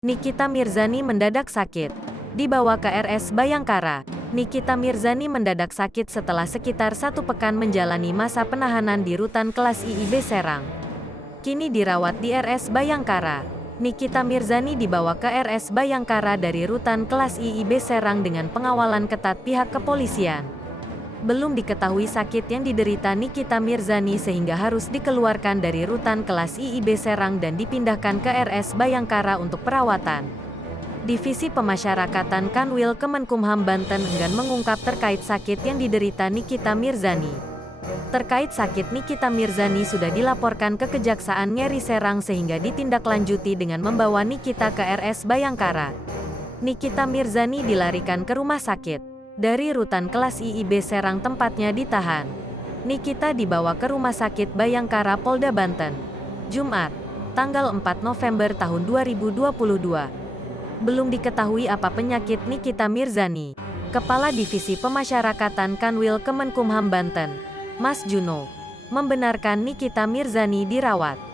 Nikita Mirzani mendadak sakit. Dibawa ke RS Bayangkara. Nikita Mirzani mendadak sakit setelah sekitar 1 pekan menjalani masa penahanan di rutan kelas IIB Serang. Kini dirawat di RS Bayangkara. Nikita Mirzani dibawa ke RS Bayangkara dari rutan kelas IIB Serang dengan pengawalan ketat pihak kepolisian. Belum diketahui sakit yang diderita Nikita Mirzani sehingga harus dikeluarkan dari rutan kelas IIB Serang dan dipindahkan ke RS Bayangkara untuk perawatan. Divisi Pemasyarakatan Kanwil Kemenkumham Banten enggan mengungkap terkait sakit yang diderita Nikita Mirzani. Terkait sakit Nikita Mirzani sudah dilaporkan ke Kejaksaan Negeri Serang sehingga ditindaklanjuti dengan membawa Nikita ke RS Bayangkara. Nikita Mirzani dilarikan ke rumah sakit dari rutan kelas IIB Serang tempatnya ditahan. Nikita dibawa ke Rumah Sakit Bayangkara Polda Banten, Jumat, tanggal 4 November tahun 2022. Belum diketahui apa penyakit Nikita Mirzani. Kepala Divisi Pemasyarakatan Kanwil Kemenkumham Banten, Mas Juno, membenarkan Nikita Mirzani dirawat.